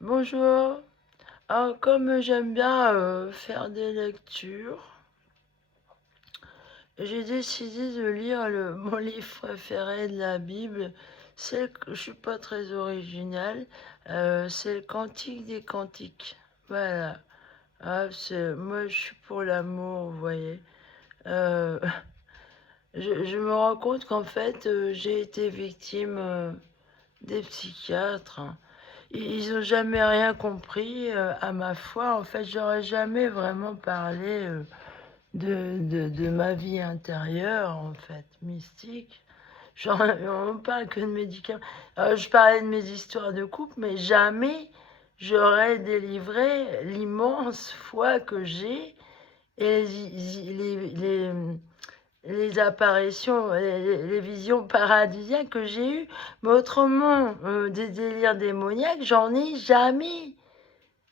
Bonjour. Alors, comme j'aime bien faire des lectures, j'ai décidé de lire mon livre préféré de la Bible. Je suis pas très originale. C'est le Cantique des Cantiques. Voilà. Moi, je suis pour l'amour, vous voyez. Euh, je me rends compte qu'en fait, j'ai été victime des psychiatres, hein. Ils ont jamais rien compris à ma foi. En fait, j'aurais jamais vraiment parlé de ma vie intérieure, en fait, mystique. Genre, on parle que de médicaments. Je parlais de mes histoires de couple, mais jamais j'aurais délivré l'immense foi que j'ai et les apparitions, les visions paradisiaques que j'ai eues. Mais autrement, des délires démoniaques, j'en ai jamais.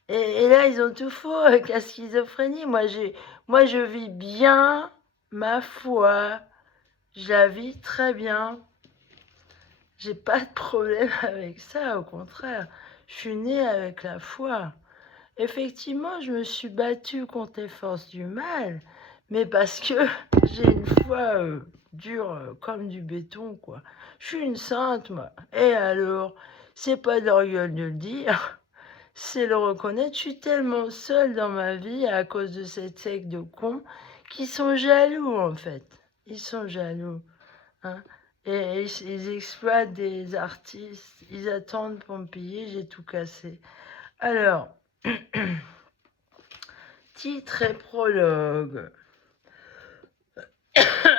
Et là, ils ont tout faux avec la schizophrénie. Moi, je vis bien ma foi. Je la vis très bien. J'ai pas de problème avec ça, au contraire. Je suis née avec la foi. Effectivement, je me suis battue contre les forces du mal, mais parce que j'ai une foi dure comme du béton, quoi. Je suis une sainte, moi. Et alors, c'est pas d'orgueil de le dire, c'est le reconnaître. Je suis tellement seule dans ma vie à cause de cette secte de cons qui sont jaloux, en fait. Ils sont jaloux, hein. Et ils exploitent des artistes, ils attendent pour me piller, j'ai tout cassé. Alors, titre et prologue.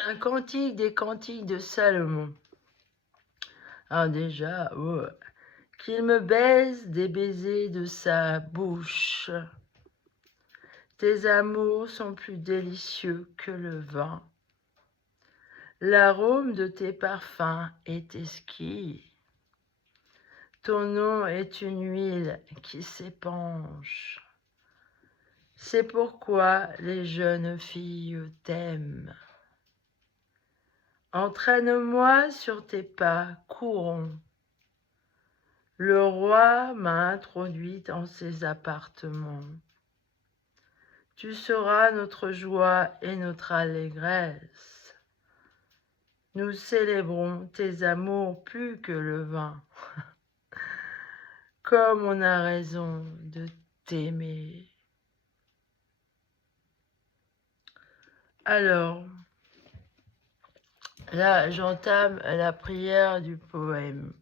Un cantique des cantiques de Salomon. Alors déjà, oh, qu'il me baise des baisers de sa bouche. Tes amours sont plus délicieux que le vin. L'arôme de tes parfums est exquis. Ton nom est une huile qui s'épanche. C'est pourquoi les jeunes filles t'aiment. Entraîne-moi sur tes pas courants. Le roi m'a introduit dans ses appartements. Tu seras notre joie et notre allégresse. Nous célébrons tes amours plus que le vin. Comme on a raison de t'aimer. Alors, là, j'entame la prière du poème.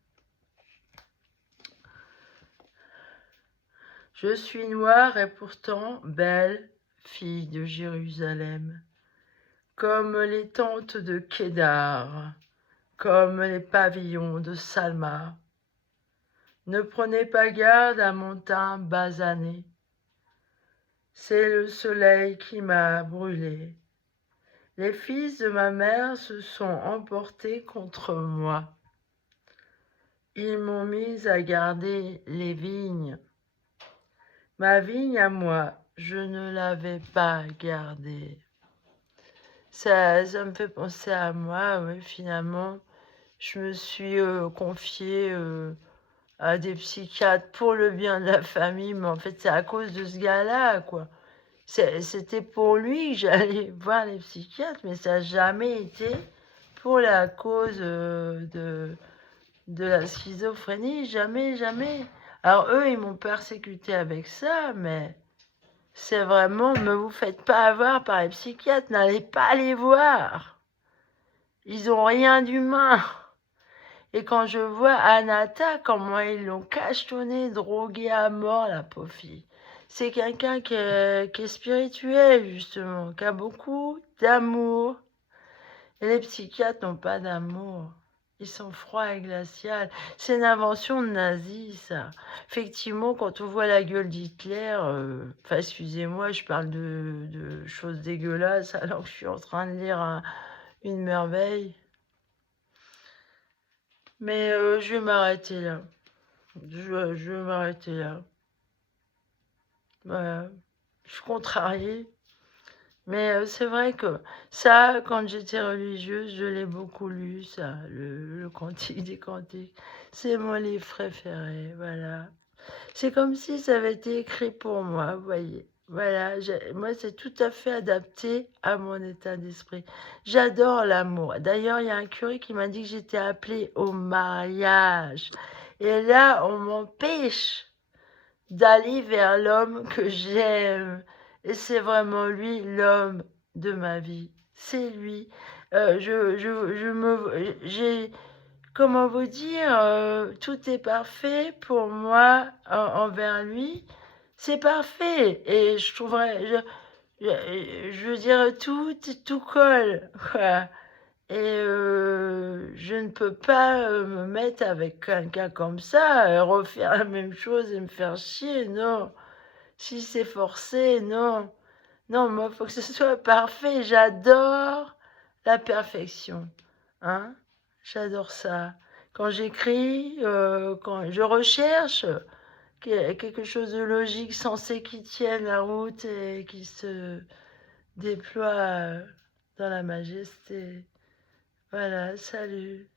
Je suis noire et pourtant belle, fille de Jérusalem, comme les tentes de Kédar, comme les pavillons de Salma. Ne prenez pas garde à mon teint basané, c'est le soleil qui m'a brûlé. Les fils de ma mère se sont emportés contre moi. Ils m'ont mise à garder les vignes. Ma vigne à moi, je ne l'avais pas gardée. Ça me fait penser à moi, oui, finalement. Je me suis confiée à des psychiatres pour le bien de la famille, mais en fait, c'est à cause de ce gars-là, quoi. C'était pour lui que j'allais voir les psychiatres, mais ça n'a jamais été pour la cause de la schizophrénie, jamais, jamais. Alors eux, ils m'ont persécuté avec ça, mais c'est vraiment, ne vous faites pas avoir par les psychiatres, n'allez pas les voir. Ils ont rien d'humain. Et quand je vois Anata, comment ils l'ont cachetonnée, droguée à mort, la pauvre fille. C'est quelqu'un qui est spirituel, justement, qui a beaucoup d'amour. Et les psychiatres n'ont pas d'amour. Ils sont froids et glaciaux. C'est une invention de nazis, ça. Effectivement, quand on voit la gueule d'Hitler, enfin, excusez-moi, je parle de choses dégueulasses alors que je suis en train de lire une merveille. Mais je vais m'arrêter là. Je vais m'arrêter là. Voilà. Je suis contrariée. Mais c'est vrai que ça, quand j'étais religieuse, je l'ai beaucoup lu, ça, le Cantique des Cantiques. C'est mon livre préféré, voilà. C'est comme si ça avait été écrit pour moi, vous voyez. Voilà, moi c'est tout à fait adapté à mon état d'esprit. J'adore l'amour. D'ailleurs, il y a un curé qui m'a dit que j'étais appelée au mariage. Et là, on m'empêche d'aller vers l'homme que j'aime. Et c'est vraiment lui, l'homme de ma vie. C'est lui. J'ai, comment vous dire, tout est parfait pour moi envers lui. C'est parfait. Et je trouverais, je veux dire, tout colle, quoi. Et je ne peux pas me mettre avec quelqu'un comme ça, refaire la même chose et me faire chier, non. Si c'est forcé, non. Non, moi, il faut que ce soit parfait. J'adore la perfection. Hein? J'adore ça. Quand j'écris, quand je recherche quelque chose de logique, sensé, qui tienne la route et qui se déploie dans la majesté. Voilà, salut.